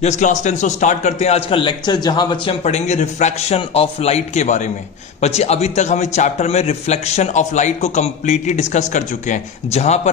Yes class 10 से start करते हैं आज का लेक्चर, जहां बच्चे हम पढ़ेंगे रिफ्रैक्शन ऑफ लाइट के बारे में। बच्चे अभी तक हमें चैप्टर में रिफ्लेक्शन ऑफ लाइट को कंप्लीटली डिस्कस कर चुके हैं, जहां पर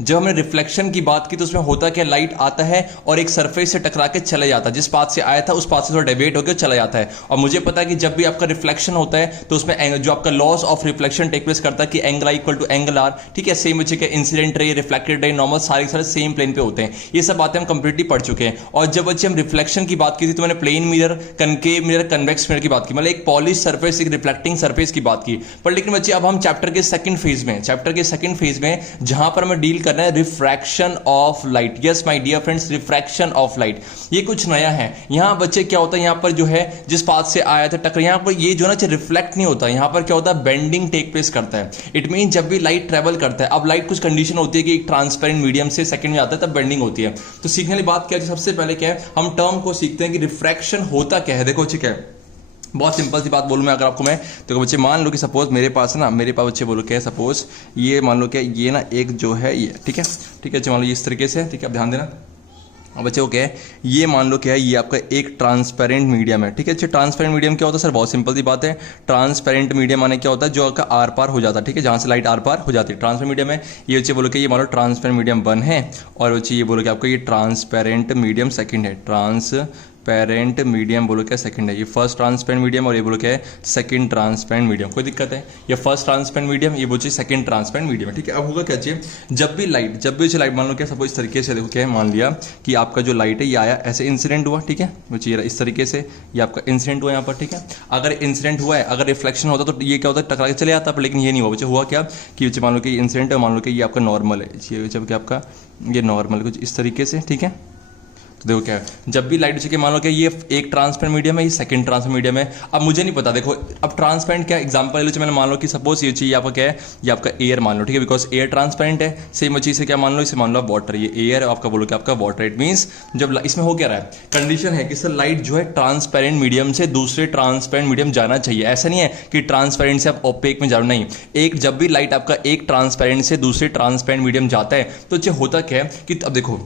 जब हमने रिफ्लेक्शन की बात की तो उसमें होता क्या, लाइट आता है और एक सरफेस से टकरा के चले जाता है, जिस पाथ से आया था उस पाथ से थोड़ा डेविएट होकर चला जाता है। और मुझे पता है कि जब भी आपका रिफ्लेक्शन होता है तो उसमें जो आपका laws of reflection take place करता है कि angle I equal to angle R, ठीक है। सेम बच्चे के incident ray, reflected ray, normal सारे सेम प्लेन पे होते हैं। ये सब बातें हम कंप्लीटली पढ़ चुके हैं। और जब बच्चे हम रिफ्लेक्शन की बात की थी तो मैंने plane mirror, concave mirror, convex mirror की बात की, मतलब एक पॉलिश सरफेस, एक रिफ्लेक्टिंग सरफेस की बात की। पर लेकिन बच्चे अब हम चैप्टर के सेकंड फेज में जहां पर हमें डील करना है refraction of light. Yes my dear friends, refraction of light ये कुछ नया है। यहां बच्चे क्या होता है, यहां पर जो है जिस पाथ से आया था टक्कर, यहां पर ये जो ना रिफ्लेक्ट नहीं होता, यहां पर क्या होता है, बेंडिंग टेक प्लेस करता है। इट मीन जब भी लाइट ट्रेवल करता है, अब लाइट कुछ कंडीशन होती है कि एक ट्रांसपेरेंट मीडियम से सेकंड में आता है तब बेंडिंग होती है। तो सीखने वाली बात क्या है, सबसे पहले क्या है, हम टर्म को सीखते हैं कि रिफ्रैक्शन होता क्या है। देखो ठीक है, बहुत सिंपल सी बात बोलूं मैं अगर आपको, मैं देखो बच्चे मान लो कि सपोज मेरे पास बच्चे बोलो क्या है, सपोज ये मान लो क्या, ये ना एक जो है ये, ठीक है मान लो ये इस तरीके से, ठीक है, अब ध्यान देना। अब बच्चे ओके, ये मान लो क्या है, ये आपका एक ट्रांसपेरेंट मीडियम है, ठीक है। अच्छा, ट्रांसपेरेंट मीडियम क्या होता है सर, बहुत सिंपल सी बात है। ट्रांसपेरेंट मीडियम माने क्या होता है, जो आपका आर पार हो जाता है, ठीक है, जहां से लाइट आर पार हो जाती है, ट्रांसपेरेंट मीडियम है। ये बच्चे बोलो कि ये मान लो ट्रांसपेरेंट मीडियम 1 है, और बच्चे ये बोलो कि आपका ये ट्रांसपेरेंट मीडियम सेकंड है, ट्रांसपेरेंट मीडियम बोलो क्या सेकंड है। ये फर्स्ट ट्रांसपेरेंट मीडियम और ये बोलो क्या है, सेकंड ट्रांसपेरेंट मीडियम। कोई दिक्कत है, ये फर्स्ट ट्रांसपेरेंट मीडियम, ये बोलो सेकंड ट्रांसपेरेंट मीडियम है, ठीक है। अब होगा क्या चाहिए, जब भी लाइट मान लो क्या, सपोज इस तरीके से देखो क्या है, मान लिया कि आपका जो लाइट है ये आया ऐसे इंसिडेंट हुआ, ठीक है, बच्चे इस तरीके से ये आपका इंसिडेंट हुआ यहाँ पर, ठीक है। अगर इंसिडेंट हुआ है, अगर रिफ्लेक्शन होता तो ये क्या होता है, टकरा के चले आता, पर लेकिन ये नहीं हुआ। बच्चे हुआ क्या कि बच्चे मान लो कि इंसिडेंट है, मान लो कि ये आपका नॉर्मल है, ये जब क्या आपका ये नॉर्मल कुछ इस तरीके से, ठीक है। तो देखो क्या है, जब भी लाइट के मान लो कि ये एक ट्रांसपेरेंट मीडियम है, ये सेकंड ट्रांसपेरेंट मीडियम है। अब मुझे नहीं पता, देखो अब ट्रांसपेरेंट क्या एग्जांपल ले लो, मैंने मान लो कि सपोज ये चाहिए आपका क्या है, ये आपका एयर मान लो, ठीक है, बिकॉज एयर ट्रांसपेरेंट है। सेम चीज से क्या मान लो, इसे मान लो वाटर, ये एयर आपका बोलो कि आपका वाटर। इट मीन्स जब इसमें हो क्या रहा है, कंडीशन है कि सर लाइट जो है ट्रांसपेरेंट मीडियम से दूसरे ट्रांसपेरेंट मीडियम जाना चाहिए। ऐसा नहीं है कि ट्रांसपेरेंट से आप ओपेक में जाओ, नहीं। एक जब भी लाइट आपका एक ट्रांसपेरेंट से दूसरे ट्रांसपेरेंट मीडियम जाता है तो होता क्या है कि अब देखो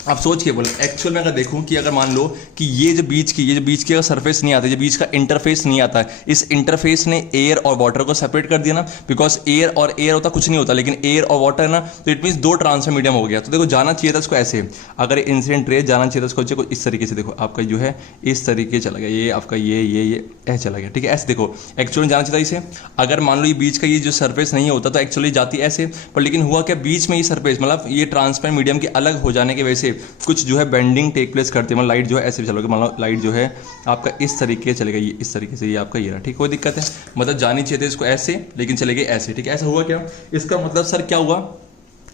आप सोच के बोलो, एक्चुअल में अगर देखूं कि अगर मान लो कि ये जो बीच की अगर सरफेस नहीं आती, जो बीच का इंटरफेस नहीं आता, इस इंटरफेस ने एयर और वाटर को सेपरेट कर दिया ना, बिकॉज एयर और एयर होता कुछ नहीं होता, लेकिन एयर और वाटर है ना, तो इट मीन्स दो ट्रांसफर मीडियम हो गया। तो देखो जाना चाहिए था इसको ऐसे, अगर इंसिडेंट रे जाना चाहिए था इसको इस तरीके से, देखो आपका जो है इस तरीके चला गया, ये आपका ये ऐसे चला गया, ठीक है। ऐसे देखो एक्चुअली जाना चाहिए था इसे, अगर मान लो ये बीच का ये जो सरफेस नहीं होता तो एक्चुअली जाती ऐसे, पर लेकिन हुआ क्या, बीच में ये सरफेस मतलब ये ट्रांसपेरेंट मीडियम के अलग हो जाने की वजह से कुछ जो है बेंडिंग टेक प्लेस करती है, मतलब लाइट जो है ऐसे चलोगे, मान लो लाइट जो है आपका इस तरीके से चलेगा, ये इस तरीके से, ये आपका ये रहा, ठीक। कोई दिक्कत है, मतलब जानी चाहिए थी इसको ऐसे, लेकिन चले गए ऐसे, ठीक है। ऐसा हुआ क्या, इसका मतलब सर क्या हुआ,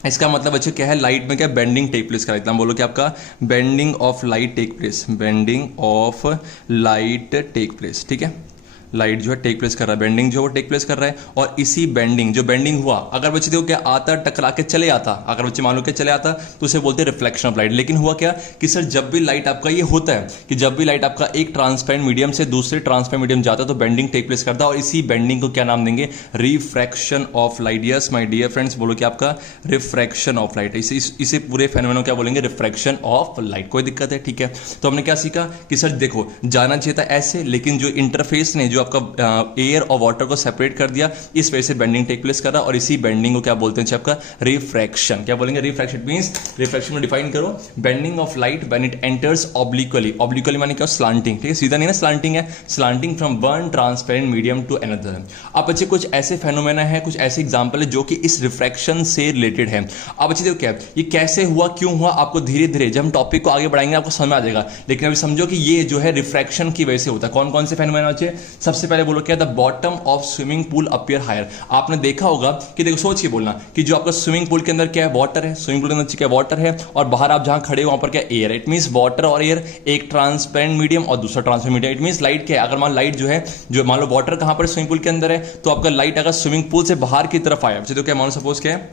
इसका मतलब बच्चे क्या है, लाइट में क्या बेंडिंग टेक प्लेस करा, इतना बोलो कि आपका bending of light take place, bending of light take place, ठीक है। लाइट जो है टेक प्लेस कर रहा है, बेंडिंग जो है वो टेक प्लेस कर रहा है, और इसी बेंडिंग हुआ, अगर बच्चे देखो क्या आता टकरा के चले आता, अगर बच्चे मान लो क्या चले आता तो उसे बोलते हैं रिफ्लेक्शन ऑफ लाइट। लेकिन हुआ क्या कि सर जब भी लाइट आपका ये होता है कि जब भी लाइट आपका एक ट्रांसपेरेंट मीडियम से दूसरे ट्रांसपेरेंट मीडियम जाता है तो बेंडिंग टेक प्लेस करता है, और इसी बेंडिंग को क्या नाम देंगे, refraction of light. Yes my dear friends, बोलो कि आपका रिफ्रैक्शन ऑफ लाइट, इसे पूरे फेनोमेनन क्या बोलेंगे, रिफ्रैक्शन ऑफ लाइट। कोई दिक्कत है, ठीक है। तो हमने क्या सीखा कि सर देखो जाना चाहिए था ऐसे, लेकिन जो इंटरफेस ने जो आपका एयर और वाटर को सेपरेट कर दिया, इस वजह से बेंडिंग टेक प्लेस कर रहा, और इसी बेंडिंग को क्या बोलते हैं आपका रिफ्रैक्शन। क्या बोलेंगे, रिफ्रैक्शन। मींस रिफ्रैक्शन में डिफाइन करो, bending of light when it enters obliquely, obliquely माने क्या, स्लांटिंग, ठीक है, सीधा नहीं ना, स्लांटिंग है, slanting from one transparent medium to another. अब बच्चे कुछ ऐसे फेनोमेना है, कुछ ऐसे एग्जांपल है जो कि इस रिफ्रैक्शन से रिलेटेड है। अब बच्चे देखो क्या ये कैसे हुआ, क्यों हुआ, आपको धीरे धीरे जब हम टॉपिक को आगे बढ़ाएंगे आपको समझ आ जाएगा, लेकिन अभी समझो कि ये जो है रिफ्रैक्शन की वजह से होता है। कौन कौन से फेनोमेना बच्चे, सबसे पहले बोलो क्या, bottom of swimming pool appear higher. आपने देखा होगा कि देखो सोच के बोलना कि जो आपका स्विमिंग पूल के अंदर क्या है, वाटर है, स्विमिंग पूल के अंदर क्या वाटर है, और बाहर आप जहां खड़े हो वहां पर क्या एयर है। इट मींस वाटर और एयर, एक ट्रांसपेरेंट मीडियम और दूसरा transparent medium. It means light क्या है, अगर मान लाइट जो है, जो मान लो वाटर कहां पर स्विमिंग पूल के अंदर है, तो आपका लाइट अगर स्विमिंग पूल से बाहर की तरफ आया, तो क्या मान लो सपोज क्या है,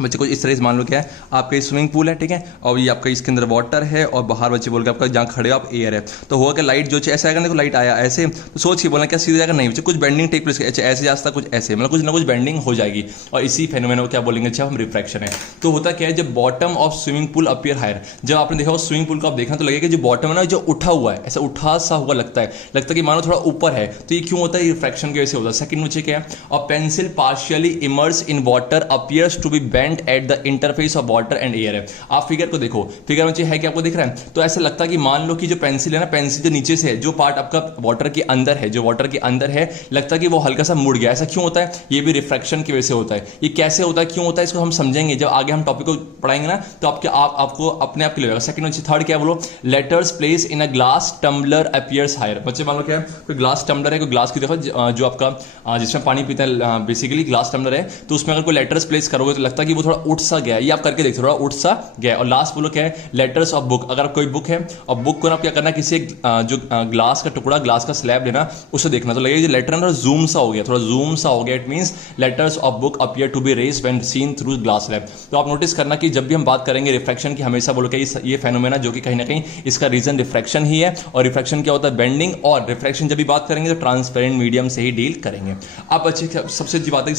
बच्चे कुछ इस तरह से मान लो क्या है, आपका स्विमिंग पूल है, ठीक है, और ये आपका इसके अंदर वाटर है और बाहर बच्चे बोल के आपका जहाँ खड़े हो आप एयर है। तो होगा कि लाइट जो ऐसे आएगा, देखो लाइट आया ऐसे, तो सोच के बोलना क्या सीधे जाएगा, नहीं बच्चे कुछ बेंडिंग टेक प्लेस, ऐसे जाता कुछ ऐसे, मतलब कुछ ना कुछ बेंडिंग हो जाएगी, और इसी फेनोमेना को क्या बोलेंगे, अच्छा हम रिफ्रैक्शन है। तो होता क्या है, जब bottom of swimming pool appear higher, जब आपने देखा स्विमिंग पूल को आप देखना तो लगेगा जो बॉटम है ना, जो उठा हुआ है, ऐसा उठा सा हुआ लगता है कि मानो थोड़ा ऊपर है, तो ये क्यों होता है, रिफ्रैक्शन की वजह से होता है। सेकंड मुझे क्या है, और pencil partially immerse in water appears to be bent at the interface of water and air है। आप फिगर को देखो, फिगर में है कि आपको दिख रहा है, तो ऐसा लगता है कि मान लो कि जो पेंसिल है ना, पेंसिल जो नीचे से है, जो पार्ट आपका वाटर के अंदर है, जो वाटर के अंदर है, लगता है कि वो हल्का सा मुड़ गया। ऐसा क्यों होता है, ये भी रिफ्रैक्शन की वजह से होता है। ये कैसे होता है, क्यों होता है, इसको हम समझेंगे जब आगे हम टॉपिक को पढ़ाएंगे ना, तो आपको अपने आप क्लियर होगा। सेकंड थर्ड क्या बोलो, letters place in a glass tumbler appears higher. बच्चे मान लो क्या है, कोई ग्लास टम्बलर है, कोई ग्लास की देखो जो आपका जिसमें पानी पीते हैं, बेसिकली ग्लास टम्बलर है, तो उसमें अगर कोई लेटर्स प्लेस करोगे तो लगता है कि वो थोड़ा उठ सा गया है। ये आप करके देखते, थोड़ा उठ सा गया। और लास्ट बोलो क्या है, लेटर्स ऑफ बुक। अगर कोई बुक है और बुक को ना क्या करना, किसी जो ग्लास का टुकड़ा, ग्लास का स्लैब लेना, उसे देखना, तो लगेगा लेटर ना जूम सा हो गया, थोड़ा जूम सा हो गया। It means letters of book appear to be raised when seen through glass slab. तो आप नोटिस करना कि जब भी हम बात करेंगे रिफ्रैक्शन की, हमेशा बोलो कि ये फेनोमेना जो कि कहीं ना कहीं इसका रीजन रिफ्रैक्शन ही है। और रिफ्रैक्शन क्या होता है, बेंडिंग। और रिफ्रैक्शन जब भी बात करेंगे तो ट्रांसपेरेंट मीडियम से ही डील करेंगे। अब अच्छी सबसे अच्छी बात है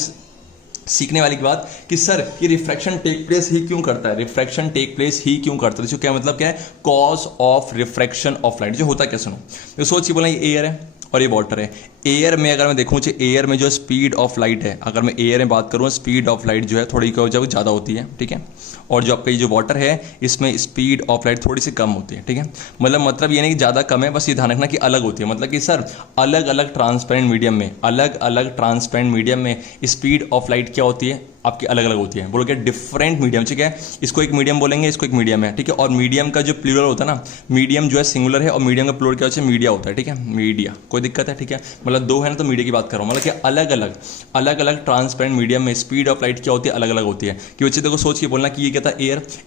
सीखने वाली की बात कि सर ये रिफ्रैक्शन टेक प्लेस ही क्यों करता है, रिफ्रैक्शन टेक प्लेस ही क्यों करता है, इसको क्या मतलब क्या है, cause of refraction of light. जो होता है क्या, सुनो, तो सोचिए बोला ये एयर है और ये वाटर है। एयर में अगर मैं देखूँ, एयर में जो स्पीड ऑफ लाइट है, अगर मैं एयर में बात करूँ, स्पीड ऑफ लाइट जो है थोड़ी जब ज़्यादा होती है, ठीक है। और जो आपका ये जो वाटर है, इसमें स्पीड ऑफ लाइट थोड़ी सी कम होती है, ठीक है। मतलब ये नहीं कि ज़्यादा कम है, बस ये ध्यान रखना कि अलग होती है। मतलब कि सर अलग अलग ट्रांसपेरेंट मीडियम में, अलग अलग ट्रांसपेरेंट मीडियम में स्पीड ऑफ लाइट क्या होती है, आपकी अलग अलग होती है। बोलो क्या, डिफरेंट मीडियम, ठीक है। इसको एक मीडियम बोलेंगे, इसको एक मीडियम है, ठीक है। और मीडियम का जो प्लूरल होता है ना, मीडियम जो है सिंगुलर है, और मीडियम का प्लूरल क्या होता है, मीडिया होता है, ठीक है। मीडिया, कोई दिक्कत है, ठीक है। मतलब दो है ना, तो मीडिया की बात कर रहा हूँ। मतलब कि अलग अलग ट्रांसपेरेंट मीडियम में स्पीड ऑफ लाइट क्या होती है, अलग अलग होती है। कि बच्चे देखो सोच के बोलना कि ये क्या था,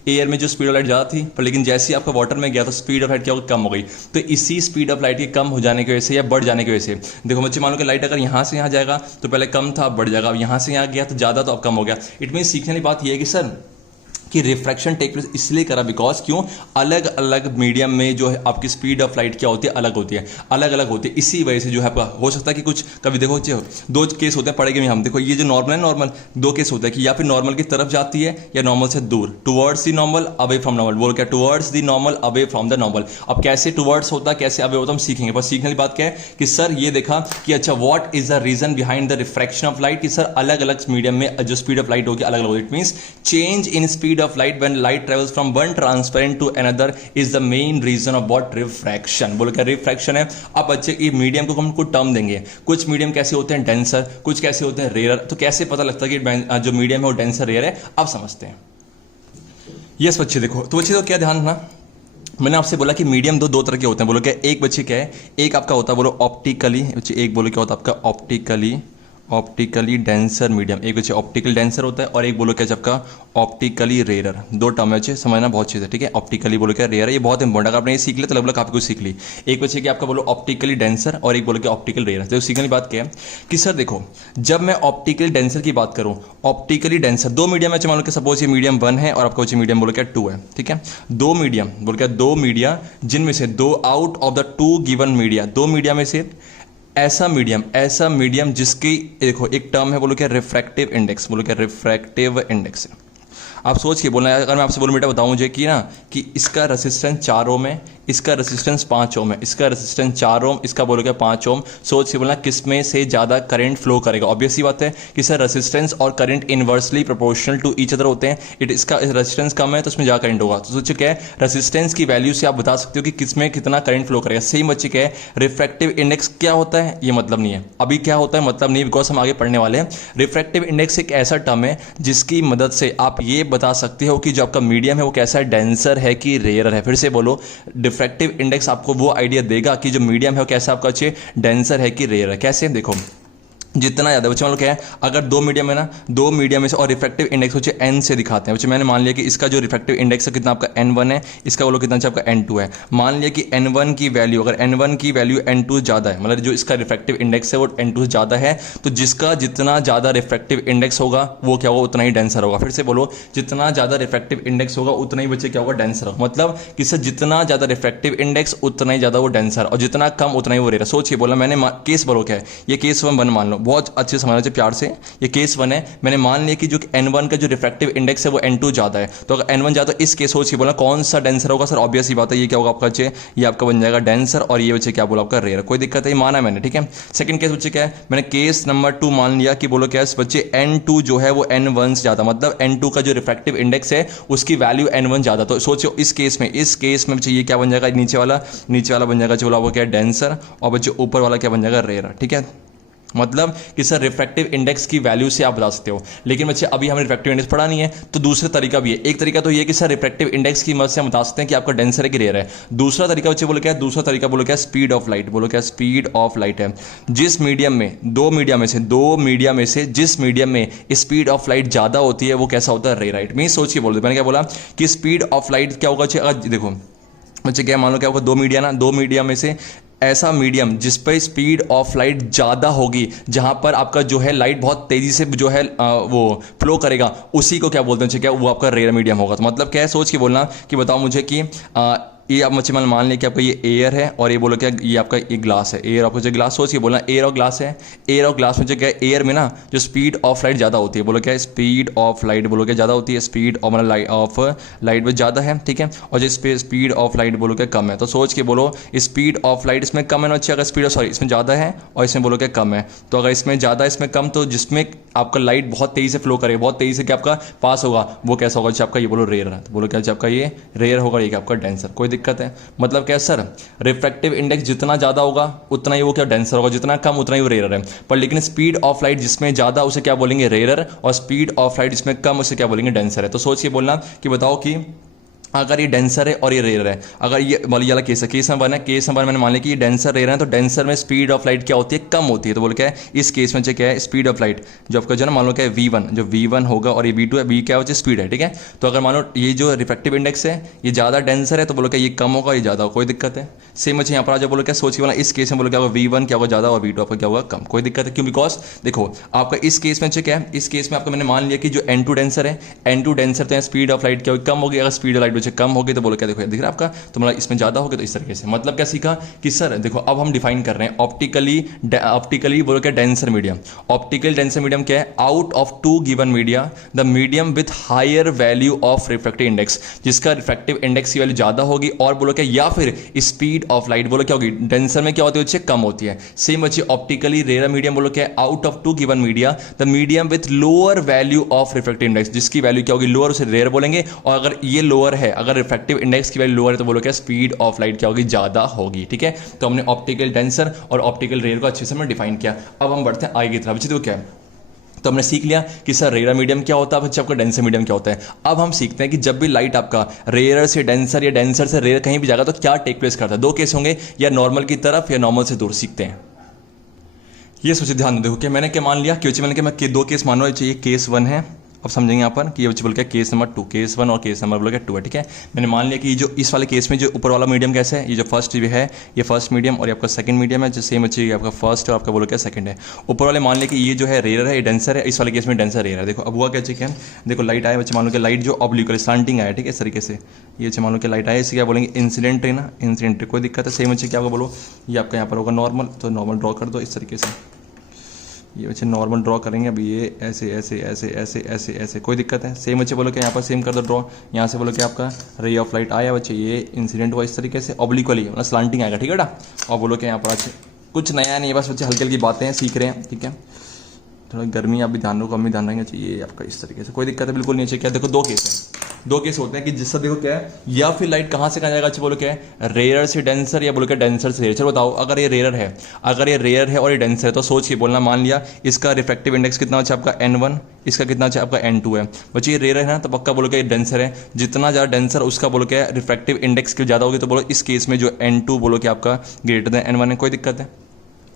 एयर में जो स्पीड ऑफ लाइट ज़्यादा थी, पर लेकिन जैसे ही आपका वाटर में गया तो स्पीड ऑफ लाइट क्या कम हो गई। तो इसी स्पीड ऑफ लाइट के कम हो जाने की वजह से या बढ़ जाने की वजह से, देखो बच्चे मान लो कि लाइट अगर यहाँ से यहाँ जाएगा तो पहले कम था, अब बढ़ जाएगा। अब यहाँ से यहाँ गया तो ज़्यादा, तो अब कम हो गया। इट मीन सीखने वाली बात यह है कि सर कि रिफ्रैक्शन टेक प्लेस इसलिए करा बिकॉज क्यों, अलग अलग मीडियम में जो है आपकी स्पीड ऑफ लाइट क्या होती है, अलग होती है, अलग अलग होती है। इसी वजह से जो है आपका हो सकता है कि कुछ कभी देखो दो केस होते हैं पढ़ेंगे में हम। देखो ये जो नॉर्मल है, नॉर्मल दो केस होता है कि या फिर नॉर्मल की तरफ जाती है या नॉर्मल से दूर, towards the normal away from normal. बोल क्या, towards the normal away from the normal. अब कैसे टुवर्ड्स होता है, कैसे अवे होता है, हम सीखेंगे। पर सीखने की बात क्या है कि सर ये देखा कि अच्छा what is the reason behind the refraction of light, कि सर अलग अलग मीडियम में जो स्पीड ऑफ लाइट होगी अलग अलग होगी। It means change in speed of light when light travels from one transparent to another is the main reason of what refraction। बोलो क्या रिफ्रैक्शन है। अब बच्चे ये मीडियम को हम कुछ टर्म देंगे, कुछ मीडियम कैसे होते हैं, डेंसर, कुछ कैसे होते हैं, रेयर। तो कैसे पता लगता है कि जो मीडियम है वो डेंसर रेयर है, अब समझते हैं। यस बच्चे देखो, तो बच्चे तो क्या ध्यान रखना, मैंने आपसे बोला कि मीडियम दो तरह के होते हैं। बोलो क्या, एक बच्चे क्या है, एक आपका होता है बोलो ऑप्टिकली, बच्चे एक बोलो क्या होता है आपका ऑप्टिकली डेंसर मीडियम। एक बच्चे ऑप्टिकल डेंसर होता है और एक बोलो क्या आपका ऑप्टिकली रेयर। दो टर्म है बच्चे, समझना बहुत चीज़ है, ठीक है। ऑप्टिकली बोलो क्या, रेयर है, ये बहुत इंपॉर्टेंट। अगर आपने ये सीख लिया तो लगभग काफी कुछ सीख ली। एक बच्चे की आपका बोलो ऑप्टिकली डेंसर और एक बोलो क्या ऑप्टिकल रेयर। तो सीखने की बात क्या है कि सर देखो, जब मैं ऑप्टिकल डेंसर की बात करूँ, ऑप्टिकली डेंसर दो मीडियम है, मान लो कि सपोज ये मीडियम 1 है और आपका बच्चे मीडियम बोलो क्या 2 है, ठीक है। दो मीडियम बोलो क्या, दो मीडिया जिनमें से दो out of the 2 given media, दो मीडिया में से ऐसा मीडियम जिसकी देखो एक टर्म है बोलो क्या रिफ्रैक्टिव इंडेक्स, बोलो क्या रिफ्रैक्टिव इंडेक्स है। आप सोच के बोलना, अगर मैं आपसे बोलूँ बेटा बताऊँ मुझे कि ना कि इसका रेसिस्टेंस 4 ओम है, इसका रेसिस्टेंस 5 ओम है, इसका रेसिस्टेंस 4 ओम, इसका बोलो क्या 5 ओम। सोच के बोलना किस में से ज़्यादा करंट फ्लो करेगा। ऑब्वियस ही बात है कि सर रेसिस्टेंस और current inversely proportional to each other होते हैं। इसका रेसिस्टेंस कम है तो उसमें ज़्यादा करंट होगा। तो सोचिए क्या है, रेसिस्टेंस की वैल्यू से आप बता सकते हो कि किस में कितना करंट फ्लो करेगा। सेम बच्चे क्या है, रिफ्रैक्टिव इंडेक्स क्या होता है, ये मतलब नहीं है अभी क्या होता है, मतलब नहीं, बिकॉज हम आगे पढ़ने वाले हैं। रिफ्रैक्टिव इंडेक्स एक ऐसा टर्म है जिसकी मदद से आप ये बता सकते हो कि जो आपका मीडियम है वो कैसा है, डेंसर है कि रेयर है। फिर से बोलो, रिफ्रैक्टिव इंडेक्स आपको वो आइडिया देगा कि जो मीडियम है वो कैसा आपका अच्छे डेंसर है कि रेयर है। कैसे देखो, जितना ज़्यादा बच्चे मतलब क्या है, अगर दो मीडियम है ना, दो मीडियम में से और रिफ्रैक्टिव इंडेक्स बच्चे एन से दिखाते हैं। बच्चे मैंने मान लिया कि इसका जो रिफ्रैक्टिव इंडेक्स है कितना आपका n1 है, इसका बोलो कितना आपका n2 है। मान लिया कि n1 की वैल्यू, अगर n1 की वैल्यू n2 ज़्यादा है, मतलब जो इसका रिफ्रैक्टिव इंडेक्स है वो n2 से ज़्यादा है, तो जिसका जितना ज़्यादा रिफ्रैक्टिव इंडेक्स होगा वो क्या होगा, उतना ही डेंसर होगा। फिर से बोलो, जितना ज़्यादा रिफ्रैक्टिव इंडेक्स होगा उतना ही बच्चे क्या होगा, डेंसर होगा। मतलब किससे जितना ज़्यादा रिफ्रैक्टिव इंडेक्स उतना ही ज़्यादा वो डेंसर, और जितना कम उतना ही वो रेयर। सोचिए, बोला मैंने केस बोलो क्या है, ये केस वन मान लो, बहुत अच्छे समझना चाहिए प्यार से। ये केस वन है, मैंने मान लिया कि जो n1 का जो रिफ्रैक्टिव इंडेक्स है वो n2 ज़्यादा है, तो अगर n1 ज़्यादा, इस केस सोचिए बोला कौन सा डेंसर होगा सर, ऑब्वियस ही बात है, ये क्या होगा आपका बच्चे, ये आपका बन जाएगा डेंसर, और ये बच्चे क्या बोला आपका रेयर। कोई दिक्कत है, माना मैंने, ठीक है। सेकंड केस बच्चे क्या है, मैंने केस नंबर 2 मान लिया कि बोलो क्या है बच्चे, n2 जो है वो n1 से ज़्यादा, मतलब n2 का जो रिफ्रैक्टिव इंडेक्स है उसकी वैल्यू n1 ज़्यादा। तो सोचो इस केस में बच्चे ये क्या बन जाएगा, नीचे वाला बन जाएगा, जो बोला वो क्या है डेंसर, और बच्चे ऊपर वाला क्या बन जाएगा, रेयर। ठीक है, मतलब कि सर रिफ्रैक्टिव इंडेक्स की वैल्यू से आप बता सकते हो। लेकिन बच्चे अभी हमें रिफ्रैक्टिव इंडेक्स पढ़ा नहीं है, तो दूसरा तरीका भी है। एक तरीका तो ये कि सर रिफ्रैक्टिव इंडेक्स की मदद से हम बता सकते हैं कि आपका डेंसर है कि रेयर है। दूसरा तरीका बच्चे बोलो क्या है, दूसरा तरीका बोलो क्या है, स्पीड ऑफ लाइट। बोलो क्या, स्पीड ऑफ लाइट है। जिस मीडियम में, दो मीडियम में से जिस मीडियम में स्पीड ऑफ लाइट ज्यादा होती है वो कैसा होता है, रेयर। राइट। मैं सोचिए, बोल मैंने क्या बोला कि स्पीड ऑफ लाइट क्या होगा, अगर देखो बच्चे क्या मान लो क्या होगा, दो मीडियम में से ऐसा मीडियम जिस पर स्पीड ऑफ लाइट ज़्यादा होगी, जहां पर आपका जो है लाइट बहुत तेज़ी से जो है वो फ्लो करेगा, उसी को क्या बोलते हैं, क्या वो आपका रेयर मीडियम होगा। तो मतलब क्या है, सोच के बोलना कि बताओ मुझे कि ये आप मुझे मान लें कि आपका ये एयर है, और ये बोलो क्या, ये आपका एक ग्लास है। एयर आपको जो ग्लास, सोच के बोलना एयर और ग्लास है। एयर और ग्लास में जो क्या है, एयर में ना जो स्पीड ऑफ लाइट ज़्यादा होती है, बोलो क्या है, स्पीड ऑफ लाइट बोलो क्या ज़्यादा होती है, speed of light of light में ज़्यादा है, ठीक है। और जो स्पीड ऑफ लाइट बोलो क्या कम है, तो सोच के बोलो स्पीड ऑफ लाइट इसमें कम है ना, अगर स्पीड सॉरी इसमें ज़्यादा है और इसमें बोलो क्या कम है, तो अगर इसमें ज़्यादा इसमें कम, तो जिसमें आपका लाइट बहुत तेज़ी से फ्लो करेगा, बहुत तेज़ी से क्या आपका पास होगा, वो कैसा होगा, आपका ये बोलो रेयर है। तो बोलो क्या आपका ये रेयर होगा, ये आपका डेंसर। कोई दिक्कत है, मतलब क्या सर रिफ्रैक्टिव इंडेक्स जितना ज्यादा होगा उतना ही वो क्या डेंसर होगा, जितना कम उतना ही वो रेयर है। पर लेकिन स्पीड ऑफ लाइट जिसमें ज्यादा उसे क्या बोलेंगे, रेयर, और स्पीड ऑफ लाइट जिसमें कम उसे क्या बोलेंगे, डेंसर है। तो सोच के बोलना कि बताओ कि अगर ये डेंसर है और ये रेयर है, अगर ये वाला केस है, केस नंबर है, केस नंबर मैंने मान लिया कि ये डेंसर रेयर है, तो डेंसर में स्पीड ऑफ लाइट क्या होती है, कम होती है। तो बोल क्या है, इस केस में क्या है, स्पीड ऑफ लाइट जो आपका जो ना मान लो क्या है v1, जो v1 होगा, और ये v2 है, v क्या होती है, स्पीड है, ठीक है। तो अगर मान लो ये जो रिफ्रैक्टिव इंडेक्स है ये ज़्यादा डेंसर है, तो बोलो क्या ये कम होगा, ये ज़्यादा होगा, कोई दिक्कत है। सेम अच्छे यहाँ पर आ जाओ, बोलो क्या, सोचिए वाला इस केस में बोलो क्या होगा, v1 क्या होगा ज़्यादा और v2 आपका क्या होगा कम, कोई दिक्कत है। क्यों, बिकॉज देखो आपका इस केस में क्या है, इस केस में आपको मैंने मान लिया कि जो n2 डेंसर है, n2 डेंसर तो स्पीड ऑफ लाइट क्या होगी, कम होगी। अगर स्पीड ऑफ लाइट बच्चे कम होगी तो बोलो क्या, देखो दिख रहा है आपका, तो मतलब इसमें ज्यादा हो गया। तो इस तरीके से मतलब क्या सीखा कि सर देखो अब हम डिफाइन कर रहे हैं ऑप्टिकली बोलो क्या, denser medium. Optical denser medium क्या है, out of two given media the medium with higher value of refractive index, जिसका रिफ्रैक्टिव इंडेक्स की वैल्यू ज्यादा होगी, और बोलो क्या, या फिर स्पीड ऑफ लाइट बोलो क्या होगी, डेंसर में क्या होती है, कम होती है। सेम बच्चे ऑप्टिकली रेयर मीडियम बोलो क्या, out of two given media the medium with lower value of refractive index, जिसकी वैल्यू क्या होगी, लोअर, उसे रेयर बोलेंगे। और अगर ये लोअर है, अगर रिफ्रैक्टिव इंडेक्स की वैल्यू लोअर है, तो बोलो क्या, स्पीड ऑफ लाइट क्या होगी, ज्यादा होगी, ठीक है। तो हमने ऑप्टिकल डेंसर और ऑप्टिकल रेयर को अच्छे से हमने डिफाइन किया। अब हम बढ़ते हैं आगे की तरफ। तो क्या है, तो हमने सीख लिया कि सर रेयर मीडियम क्या होता है, बच्चे आपका डेंसर मीडियम क्या होता है। अब हम सीखते हैं कि जब भी लाइट आपका रेयर से डेंसर या डेंसर से रेयर कहीं भी जाएगा तो क्या टेक प्लेस करता है। दो केस होंगे, या नॉर्मल की तरफ या नॉर्मल से दूर। सीखते हैं, ये सोचिए, ध्यान देखो कि मैंने क्या मान लिया, क्योंकि मैंने क्या, मैं दो केस मान रहा हूँ, ये केस 1 है। अब समझेंगे यहाँ पर कि ये बच्चे बोल क्या, केस नंबर 2, केस 1 और केस नंबर बोल क्या 2 है, ठीक है। मैंने मान लिया कि जो इस वाले केस में जो ऊपर वाला मीडियम कैसे है, ये जो फर्स्ट है ये फर्स्ट मीडियम, और ये आपका सेकंड मीडियम है, जो सेम बच्चे आपका फर्स्ट और आपका बोलो क्या सेकंड है। ऊपर वाले मान लिया कि ये जो है रेयर है, ये डेंसर है, इस वाले केस में डेंसर रेयर है। देखो अब हुआ क्या चिकन, देखो लाइट आया बच्चे, मान लो कि लाइट जो ऑब्लिक स्लांटिंग आया, ठीक है, इस तरीके से ये मान लो कि लाइट आया, इसे क्या बोलेंगे, इंसिडेंट है ना, इंसिडेंट, कोई दिक्कत है। सेम बच्चे क्या होगा, बोलो ये आपका यहाँ पर होगा नॉर्मल, तो नॉर्मल ड्रॉ कर दो इस तरीके से, ये बच्चे नॉर्मल ड्रॉ करेंगे। अभी ये ऐसे ऐसे ऐसे ऐसे ऐसे ऐसे, कोई दिक्कत है। सेम बच्चे बोलो कि यहाँ पर सेम कर दो ड्रॉ, यहाँ से बोलो कि आपका रे ऑफ लाइट आया बच्चे, ये इंसिडेंट हुआ इस तरीके से ऑब्लिकली, मतलब स्लांटिंग आएगा, ठीक है ना। और बोलो कि यहाँ पर अच्छे कुछ नया नहीं है, बस बच्चे हल्की हल्की बातें सीख रहे हैं, ठीक है। थोड़ा गर्मी आप भी ध्यान रखो, कम भी ध्यान रखेंगे चाहिए आपका इस तरीके से, कोई दिक्कत है बिल्कुल नहीं चाहिए। क्या देखो, दो केस होते हैं कि जिससे देखो क्या है, या फिर लाइट कहाँ से कहाँ जाएगा, अच्छा बोलो क्या है, रेयर से डेंसर या बोलो क्या डेंसर से रेयर। चलो बताओ, अगर ये रेयर है और ये डेंसर है, तो सोच के बोलना, मान लिया इसका रिफ्रैक्टिव इंडेक्स कितना अच्छा आपका n1, इसका कितना अच्छा आपका n2 है। बच्चे ये रेयर है ना, तो पक्का बोलो क्या डेंसर है, जितना ज़्यादा डेंसर उसका बोलो क्या रिफ्रैक्टिव इंडेक्स की ज़्यादा होगी, तो बोलो इस केस में जो n2 बोलो क्या आपका ग्रेटर देन n1 है, कोई दिक्कत है।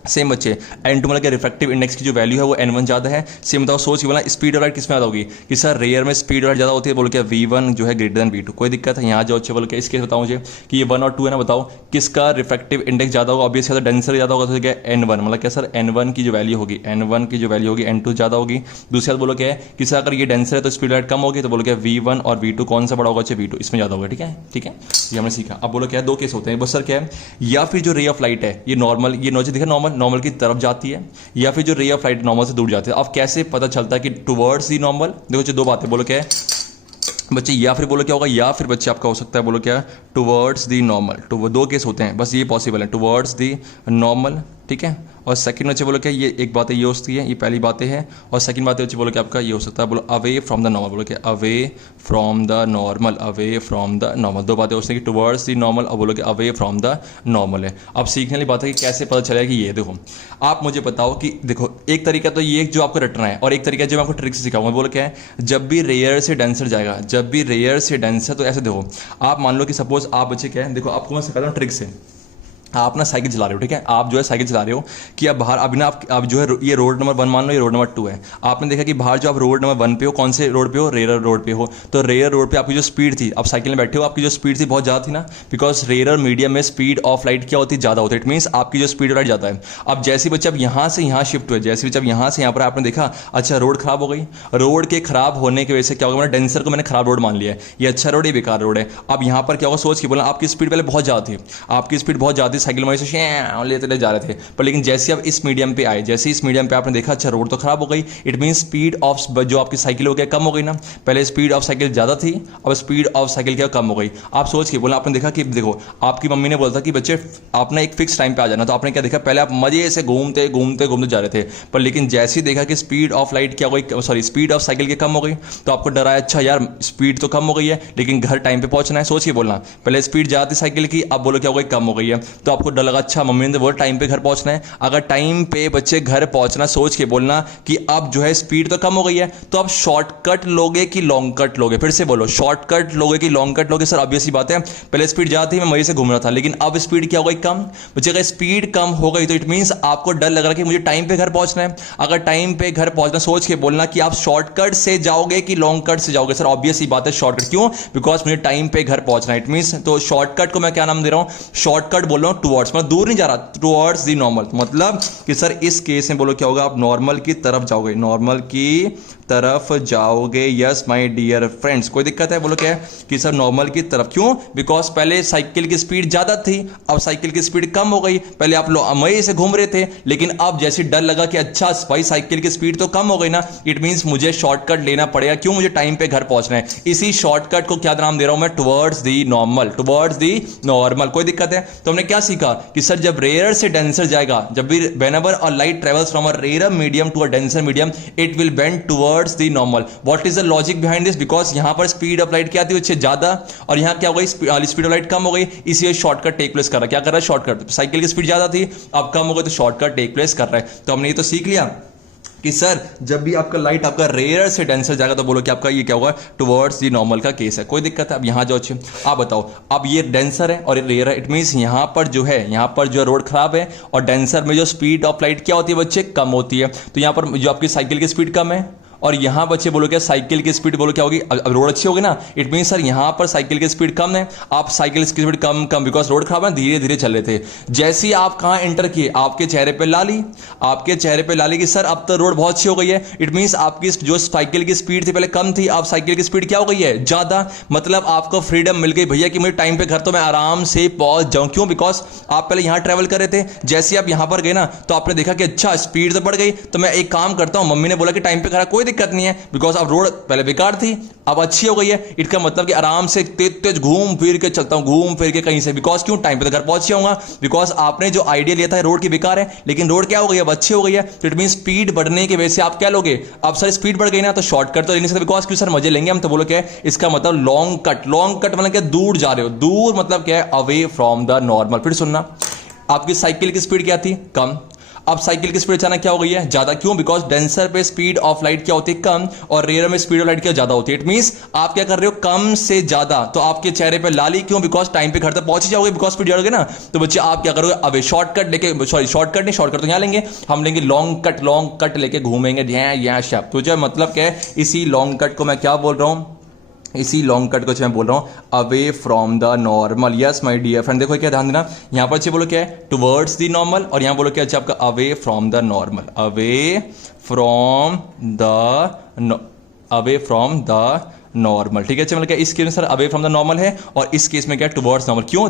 सेम बच्चे N2 मतलब कि रिफ्रैक्टिव इंडेक्स की जो वैल्यू है वो N1 ज़्यादा है। सेम बताओ सोच के बोला स्पीड ऑफ लाइट किस में ज़्यादा होगी कि सर रेयर में स्पीड ऑफ लाइट ज़्यादा होती है, बोलो क्या V1 जो है ग्रेटर देन V2। कोई दिक्कत है यहाँ जाओ अच्छे बोलो क्या इस केस बताओ मुझे कि ये 1 और 2 है ना, बताओ किसका रिफ्रैक्टिव इंडेक्स ज़्यादा होगा। ऑब्वियस है डेंसर ज़्यादा होगा तो क्या N1 मतलब क्या सर N1 की जो वैल्यू होगी N1 की जो वैल्यू होगी N2 ज़्यादा होगी। दूसरी बात बोलो क्या है कि सर अगर ये डेंसर है तो स्पीड लाइट कम होगी, तो बोलो क्या V1 और V2 कौन सा बड़ा होगा, अच्छा V2 इसमें ज़्यादा होगा। ठीक है ठीक है, ये हमने सीखा। अब बोलो क्या है दो केस होते हैं बस सर क्या है, या फिर जो रे ऑफ लाइट है ये नॉर्मल, ये नोचे दिखा नॉर्मल की तरफ जाती है, या फिर जो रे ऑफ लाइट नॉर्मल से दूर जाती है। अब कैसे पता चलता है कि टुवर्ड्स दी नॉर्मल, देखो दो बातें बोलो क्या है बच्चे, या फिर बोलो क्या होगा, या फिर बच्चे आपका हो सकता है बोलो क्या टुवर्ड्स दी नॉर्मल। तो दो केस होते हैं बस ये पॉसिबल है, टुवर्ड्स दी नॉर्मल। ठीक है, और सेकंड बच्चे बोलो क्या ये एक बात है ये होती है, ये पहली बातें हैं। और सेकंड बात बच्चे बोलो क्या आपका ये हो सकता है बोलो अवे फ्रॉम द नॉर्मल, बोलो क्या away from the normal, away from the normal. दो बातें होती हैं कि टुवर्ड्स दी नॉर्मल और बोलो कि अवे फ्रॉम द नॉर्मल है। अब सीखने वाली बात है कि कैसे पता चलेगा कि ये देखो, आप मुझे बताओ कि देखो एक तरीका तो ये जो आपको रटना है और एक तरीका जो मैं आपको ट्रिक से सिखाऊंगा, बोलो क्या है जब भी रेयर से डेंसर जाएगा, जब भी रेयर से डेंसर, तो ऐसे देखो आप मान लो कि सपोज आप बच्चे क्या है, देखो आपको मैं सिखाता हूँ ट्रिक से। आप ना साइकिल चला रहे हो, ठीक है, आप जो है साइकिल चला रहे हो कि अब बाहर अभी ना आप जो है ये रोड नंबर 1 मान लो, ये रोड नंबर 2 है। आपने देखा कि बाहर जो आप रोड नंबर 1 पे हो, कौन से रोड पे हो, रेयर रोड पे हो, तो रेयर रोड पे आपकी जो स्पीड थी, आप साइकिल में बैठे हो, आपकी जो स्पीड थी बहुत ज़्यादा थी ना, बिकॉज रेयर मीडियम में स्पीड ऑफ लाइट क्या होती है, ज़्यादा होती है। इट मीन्स आपकी जो स्पीड ऑफ लाइट ज़्यादा है। अब जैसे बच्चे अब यहाँ से यहाँ शिफ्ट हुए, जैसे बच्चे अब यहाँ से यहाँ पर आपने देखा अच्छा रोड खराब हो गई, रोड के खराब होने की वजह से क्या होगा, मैंने डेंसर को मैंने खराब रोड मान लिया है, ये अच्छा रोड है बेकार रोड है। अब यहाँ पर क्या होगा, सोच के बोला आपकी स्पीड पहले बहुत ज़्यादा थी, आपकी स्पीड बहुत ज़्यादा थी, साइकिल में से लेते जा रहे थे, पर लेकिन जैसे आप इस मीडियम पे आए, जैसे इस मीडियम पे आपने देखा अच्छा रोड तो खराब हो गई, इट मीन स्पीड ऑफ जो आपकी साइकिल हो गया कम हो गई ना। पहले स्पीड ऑफ साइकिल ज्यादा थी, अब स्पीड ऑफ साइकिल क्या कम हो गई। आप सोच के बोला, आपने देखा कि देखो आपकी मम्मी ने बोला था कि बच्चे आपने एक फिक्स टाइम पे आ जाना, तो आपने क्या देखा पहले आप मजे से घूमते घूमते घूमते जा रहे थे, पर लेकिन जैसे ही देखा कि स्पीड ऑफ लाइट क्या हो गई, सॉरी स्पीड ऑफ साइकिल की कम हो गई, तो आपको डरा है अच्छा यार स्पीड तो कम हो गई है लेकिन घर टाइम पे पहुंचना है। सोच के बोलना पहले स्पीड ज्यादा थी साइकिल की, अब बोलो क्या हो गई कम हो गई है, तो आपको डर लगा अच्छा मम्मी ने बोला टाइम पे घर पहुंचना है। अगर टाइम पे बच्चे घर पहुंचना, सोच के बोलना कि अब जो है स्पीड तो कम हो गई है, तो अब शॉर्टकट लोगे कि लॉन्ग कट लोगे, फिर से बोलो शॉर्टकट लोगे कि लॉन्ग कट लोगे। सर ऑब्वियस सी बात है पहले स्पीड ज्यादा थी मैं मजे से घूम रहा था, लेकिन अब स्पीड क्या हो गई कम। बच्चे अगर स्पीड कम हो गई तो इट मींस आपको डर लग रहा है कि मुझे टाइम पे घर पहुंचना है। अगर टाइम पे घर पहुंचना, सोच के बोलना कि आप शॉर्टकट से जाओगे कि लॉन्ग कट से जाओगे। सर ऑब्वियस सी बात है शॉर्टकट, क्यों, बिकॉज मुझे टाइम पे घर पहुंचना है। इट मींस तो शॉर्टकट को मैं क्या नाम दे रहा हूं, शॉर्टकट बोल रहा हूं टुवर्ड्स, मतलब दूर नहीं जा रहा, टुवर्ड्स दी नॉर्मल। मतलब कि सर इस केस में बोलो क्या होगा, आप नॉर्मल की तरफ जाओगे, नॉर्मल की तरफ जाओगे। यस माय डियर फ्रेंड्स, कोई दिक्कत है, बोलो क्या है कि सर नॉर्मल की तरफ, क्यों, बिकॉज पहले साइकिल की स्पीड ज्यादा थी, अब साइकिल की स्पीड कम हो गई। पहले आप लोग मजे से घूम रहे थे, लेकिन अब जैसे डर लगा कि अच्छा भाई साइकिल की स्पीड तो कम हो गई ना, इट मींस मुझे शॉर्टकट लेना पड़ेगा, क्यों, मुझे टाइम पे घर पहुंचना है। इसी शॉर्टकट को क्या नाम दे रहा हूं मैं, towards the normal, towards the normal. कोई दिक्कत है, तो हमने क्या सीखा कि सर जब रेयर से डेंसर जाएगा, जब भी whenever a light travels from a rarer medium to a denser medium, it will bend towards the normal. What is the logic behind this? Because यहां पर स्पीड ऑफ लाइट क्या थी, उससे ज्यादा, और यहां क्या हो गई, स्पीड ऑफ लाइट कम हो गई, इसलिए शॉर्टकट टेक प्लेस कर रहा है। क्या कर रहा है, शॉर्टकट। साइकिल की स्पीड ज्यादा थी, अब कम हो गई, तो शॉर्टकट टेक प्लेस कर रहा है। तो हमने ये तो सीख लिया कि सर जब भी आपका लाइट आपका रेयर से डेंसर जाएगा, तो बोलो कि आपका ये क्या होगा, टुवर्ड्स दी नॉर्मल का केस है। कोई दिक्कत है, अब यहां जाओ, आप बताओ, अब ये डेंसर है और ये रेयर है, इट मींस यहां पर जो है, यहां पर जो रोड खराब है, और डेंसर में जो स्पीड ऑफ लाइट क्या होती है बच्चे, कम होती है। तो यहां पर जो आपकी साइकिल की स्पीड कम है, और यहां बच्चे बोलो क्या, साइकिल की स्पीड बोलो क्या होगी, अब रोड अच्छी होगी ना, इट मीन सर यहां पर साइकिल की स्पीड कम है, आप साइकिल की स्पीड कम बिकॉज रोड खराब है, धीरे धीरे चल रहे थे। जैसे ही आप कहां एंटर किए, आपके चेहरे पे लाली, आपके चेहरे पे लाली कि सर अब तो रोड बहुत अच्छी हो गई है। इट मींस आपकी जो साइकिल की स्पीड थी पहले कम थी, अब साइकिल की स्पीड क्या हो गई है, ज्यादा। मतलब आपको फ्रीडम मिल गई भैया कि मुझे टाइम पे घर तो मैं आराम से पहुंच जाऊं, क्यों, बिकॉज आप पहले यहां ट्रेवल कर रहे थे, जैसे आप यहां पर गए ना, तो आपने देखा कि अच्छा स्पीड तो बढ़ गई, तो मैं एक काम करता हूं, मम्मी ने बोला कि टाइम पे घर, कोई दिक्कत नहीं है, बिकॉज अब रोड पहले बेकार थी अब अच्छी हो गई है। इसका मतलब कि आराम से तेज तेज घूम फिर के चलता हूं, घूम फिर के कहीं से, बिकॉज क्यों, टाइम पे तो घर पहुंच जाऊंगा। बिकॉज आपने जो आइडिया लिया था रोड की बेकार है, लेकिन रोड क्या हो गई, अब अच्छी हो गई है, तो इट मीन स्पीड बढ़ने की वजह से आप क्या लोगे, अब सर स्पीड बढ़ गई ना, तो शॉर्टकट तो ले नहीं सकते, बिकॉज क्यों सर मजे लेंगे हम, तो बोलो क्या है, इसका मतलब लॉन्ग कट। लॉन्ग कट मतलब क्या, दूर जा रहे हो, दूर मतलब क्या है, अवे फ्रॉम द नॉर्मल। फिर सुनना, आपकी साइकिल की स्पीड क्या थी, कम, अब साइकिल की स्पीड अचानक क्या हो गई है, ज्यादा। क्यों? बिकॉज डेंसर पे स्पीड ऑफ लाइट क्या होती है, कम, और रेयर में स्पीड ऑफ लाइट क्या ज्यादा होती है। इट मींस आप क्या कर रहे हो, कम से ज्यादा। तो आपके चेहरे पे लाली क्यों? बिकॉज टाइम पे घर तक पहुंच ही जाओगे, बिकॉज स्पीड जाओगे ना। तो बच्चे आप क्या करोगे, अब शॉर्टकट लेके, सॉरी शॉर्टकट नहीं, शॉर्टकट तो यहां लेंगे हम, लेंगे लॉन्ग कट लेके घूमेंगे यहाँ शब्द। तो जो मतलब क्या है, इसी लॉन्ग कट को मैं क्या बोल रहा हूं, इसी लॉन्ग कट को मैं बोल रहा हूं away from the normal. Yes my dear friend, देखो क्या ध्यान देना, यहां पर अच्छे बोलो क्या है, टुवर्ड्स द नॉर्मल, और यहां बोलो क्या अच्छा आपका away from the normal, away from the normal. ठीक है, मतलब क्या इस केस में sir away from the normal है, और इस केस में क्या टुवर्ड्स नॉर्मल। क्यों?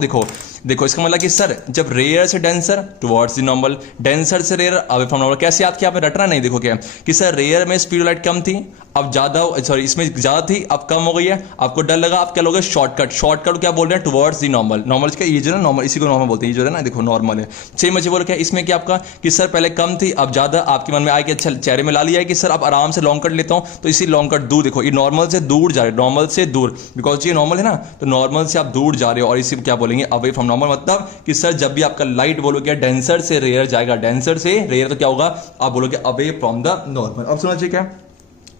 देखो इसका मतलब कि सर जब रेयर से denser towards the normal, denser से रेयर अवे फ्रॉम नॉर्मल। कैसे याद किया आपने, रटना नहीं। देखो क्या कि सर रेयर में स्पीड लाइट कम थी, अब ज्यादा, सॉरी इसमें ज्यादा थी अब कम हो गई है, आपको डर लगा, आप क्या लोगे शॉर्टकट क्या बोल रहे हैं, टुवर्ड्स द नॉर्मल। नॉर्मल क्या ये जो ना नॉर्मल, इसी को नॉर्मल बोलते हैं, ये जो है ना देखो नॉर्मल है। सेम बच्चे बोलो क्या इसमें क्या आपका कि सर पहले कम थी अब ज्यादा, आपके मन में आया कि अच्छा चेहरे में ला लिया है कि सर अब आराम से लॉन्ग कट लेता हूं, तो इसी लॉन्ग कट दूर, देखो ये नॉर्मल से दूर जा रहे, नॉर्मल से दूर, बिकॉज ये नॉर्मल है ना, तो नॉर्मल से आप दूर जा रहे हो, और इसी क्या बोलेंगे अवे फ्रॉम नॉर्मल। मतलब कि सर जब भी आपका लाइट बोलो क्या डेंसर से रेयर जाएगा, डेंसर से रेयर तो क्या होगा, आप बोलोगे अवे फ्रॉम द नॉर्मल। अब सुना चाहिए क्या,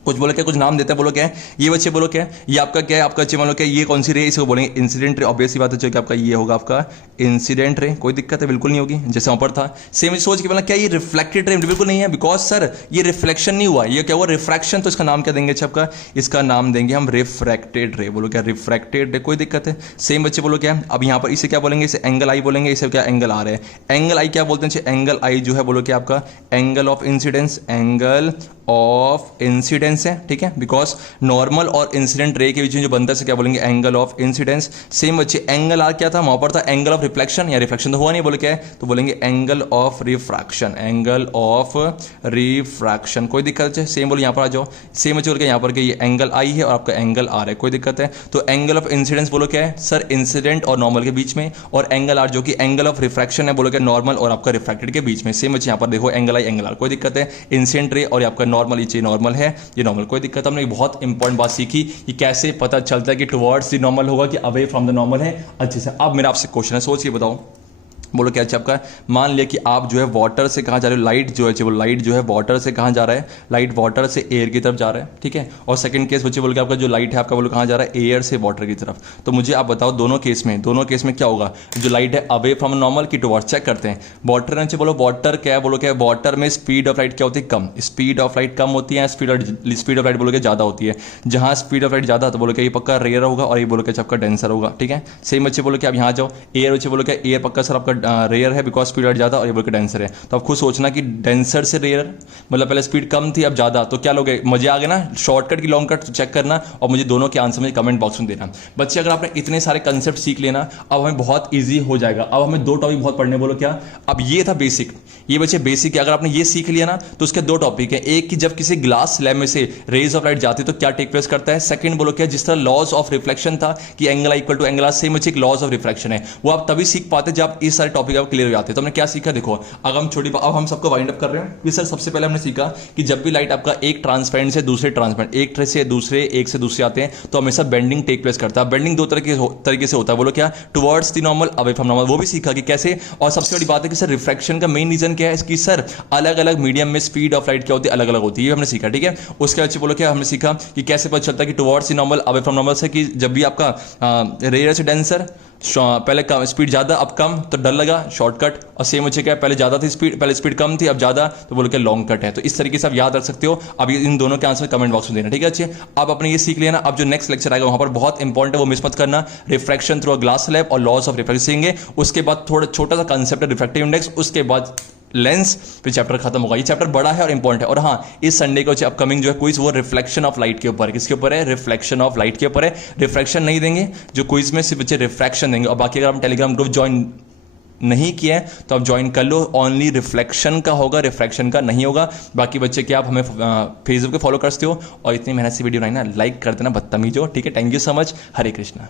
कुछ बोलो क्या, कुछ नाम देते हैं, बोलो क्या है ये बच्चे, बोलो क्या है ये आपका क्या है, आपका बच्चे बोलो क्या ये कौन सी रे, इसको बोलेंगे इंसिडेंट रे। ऑब्वियस सी बात है कि आपका ये होगा आपका इंसिडेंट रे, कोई दिक्कत है बिल्कुल नहीं होगी, जैसे ऊपर था। सेम सोच के बोला क्या ये रिफ्लेक्टेड रे, बिल्कुल नहीं है, बिकॉज सर ये रिफ्लेक्शन नहीं हुआ, ये क्या हुआ रिफ्रैक्शन। तो इसका नाम क्या देंगे, आपका इसका नाम देंगे हम रिफ्रैक्टेड रे। बोलो क्या रिफ्रैक्टेड रे, कोई दिक्कत है। सेम बच्चे बोलो क्या, अब यहाँ पर इसे क्या बोलेंगे, इसे एंगल आई बोलेंगे, इसे क्या एंगल आ रहा है, एंगल आई क्या बोलते हैं, एंगल आई जो है बोलो क्या आपका angle of incidence, angle of incidence है। ठीक है, बिकॉज नॉर्मल और इंसिडेंट रे के बीच में जो बनता है क्या बोलेंगे एंगल ऑफ इंसिडेंस। सेम बच्चे एंगल आर क्या था, वहां पर था एंगल ऑफ रिफ्लेक्शन, या रिफ्लेक्शन तो हुआ नहीं, बोले क्या है तो बोलेंगे angle of refraction, angle of refraction, कोई दिक्कत है। सेम बोलो यहाँ पर आ जाओ, सेम बच्चे बोल के यहाँ पर ये एंगल आई है और आपका एंगल आर है, कोई दिक्कत है। तो एंगल ऑफ इंसिडेंस बोलो क्या है सर, इंसिडेंट और नॉर्मल के बीच में, और एंगल आर जो कि एंगल ऑफ रिफ्रैक्शन है, बोलो क्या नॉर्मल और आपका रिफ्रैक्टेड के बीच में। सेम बच्चे यहाँ पर देखो एंगल आई एंगल आर, कोई दिक्कत है। इंसिडेंट रे और आपका नॉर्मल, ये नॉर्मल है, ये नॉर्मल, कोई दिक्कत। हमने बहुत इंपॉर्टेंट बात सीखी कि कैसे पता चलता है कि टुवर्ड्स द नॉर्मल होगा कि अवे फ्रॉम द नॉर्मल है। अच्छे से अब मेरा आपसे क्वेश्चन है, सोच के बताओ, बोलो क्या अच्छा आपका, मान लिया कि आप जो है वाटर से कहाँ जा रहे हो, लाइट जो है वो लाइट जो है वाटर से कहाँ जा रहा है, लाइट वाटर से एयर की तरफ जा रहा है। ठीक है, और सेकंड केस बच्चे बोल के आपका जो लाइट है आपका बोलो कहाँ जा रहा है, एयर से वाटर की तरफ। तो मुझे आप बताओ दोनों केस में क्या होगा, जो लाइट है अवे फ्रॉम नॉर्मल की टुवर्ड्स, चेक करते हैं। वाटर नीचे बोलो वाटर क्या है, बोलो क्या वाटर में स्पीड ऑफ लाइट क्या होती है, कम, स्पीड ऑफ लाइट कम होती है, स्पीड ऑफ लाइट बोलो क्या ज्यादा होती है। जहां स्पीड ऑफ लाइट ज्यादा तो बोलो क्या ये पक्का रेयर होगा, और ये बोलो क्या आपका डेंसर होगा। ठीक है, सेम बच्चे बोलो क्या आप यहाँ जाओ, एयर बच्चे बोलो क्या एयर पक्का सर आपका रेयर है, स्पीड लाइट ज्यादा, और ये बोल के डेंसर है। तो आप खुद सोचना कि डेंसर से रेयर मतलब पहले स्पीड कम थी अब ज्यादा, तो क्या लोगे, मजे आ गए ना। शॉर्टकट की लॉन्ग कट चेक करना, और मुझे दोनों के आंसर में कमेंट बॉक्स में देना। बच्चे अगर आपने इतने सारे कंसेप्ट सीख लेना, अब हमें बहुत ईजी हो जाएगा। अब हमें दो टॉपिक बहुत पढ़ने, बोलो क्या, अब ये था बेसिक, ये बच्चे बेसिक है। अगर आपने ये सीख लिया ना तो उसके दो टॉपिक है, एक कि जब किसी ग्लास स्लैब में से रेज ऑफ लाइट जाती है तो क्या टेक प्लेस करता है। सेकंड बोलो क्या, जिस तरह लॉज ऑफ रिफ्लेक्शन था कि angle equal to angle, same बच्चे एक लॉज ऑफ रिफ्लेक्शन है, वो आप तभी सीख पाते जब इस सारे टॉपिक आप क्लियर हो जाते। तो हमने क्या सीखा, देखो अगर हम अब हम सबको वाइंड अप कर रहे हैं कि सर सबसे पहले हमने सीखा कि जब भी लाइट आपका एक ट्रांसपेरेंट से दूसरे ट्रांसपेरेंट, एक से दूसरे आते हैं तो हमेशा बेंडिंग टेक प्लेस करता है। बेंडिंग दो तरीके से होता है, बोलो क्या, towards the normal, away from normal, वो भी सीखा कि कैसे। और सबसे बड़ी बात है कि सर रिफ्रैक्शन का मेन रीजन क्या है, इसकी सर अलग अलग मीडियम में स्पीड ऑफ लाइट क्या होती है, अलग अलग होती है, ये हमने सीखा। ठीक है, उसके बाद बोलो क्या हमने सीखा कि कैसे पता चलता है कि towards the normal, away from normal से, कि जब भी आपका रेयर से डेंसर पहले कम स्पीड ज्यादा अब कम तो डर लगा शॉर्टकट, और सेम बच्चे क्या पहले ज्यादा थी स्पीड, पहले स्पीड कम थी अब ज्यादा तो बोलो क्या लॉन्ग कट है। तो इस तरीके से आप याद रख सकते हो। अब इन दोनों के आंसर कमेंट बॉक्स में देना, ठीक है। अच्छे, आप अपने ये सीख लेना। अब जो नेक्स्ट लेक्चर आएगा वहां पर बहुत इंपॉर्टेंट है, वो मिस मत करना, refraction through a glass slab और लॉस ऑफ रिफ्रैक्शन सीखेंगे। उसके बाद थोड़ा छोटा सा कंसेप्ट है रिफ्रैक्टिव इंडेक्स, उसके बाद लेंस, फिर चैप्टर खत्म होगा। ये चैप्टर बड़ा है और इंपॉर्टेंट है। और हाँ, इस संडे को अपकमिंग जो है क्विज, वो रिफ्लेक्शन ऑफ लाइट के ऊपर है। किसके ऊपर है, रिफ्लेक्शन ऑफ लाइट के ऊपर है। रिफ्लेक्शन नहीं देंगे जो क्विज में, सिर्फ बच्चे रिफ्रैक्शन देंगे। और बाकी अगर आप टेलीग्राम ग्रुप ज्वाइन नहीं किया है तो आप ज्वाइन कर लो, ओनली रिफ्लेक्शन का होगा, रिफ्रैक्शन का नहीं होगा। बाकी बच्चे क्या आप हमें फेसबुक पे फॉलो करते हो, और इतनी मेहनत से वीडियो बनाई ना, लाइक कर देना बदतमीज हो, ठीक है। Thank you so much, Hare Krishna.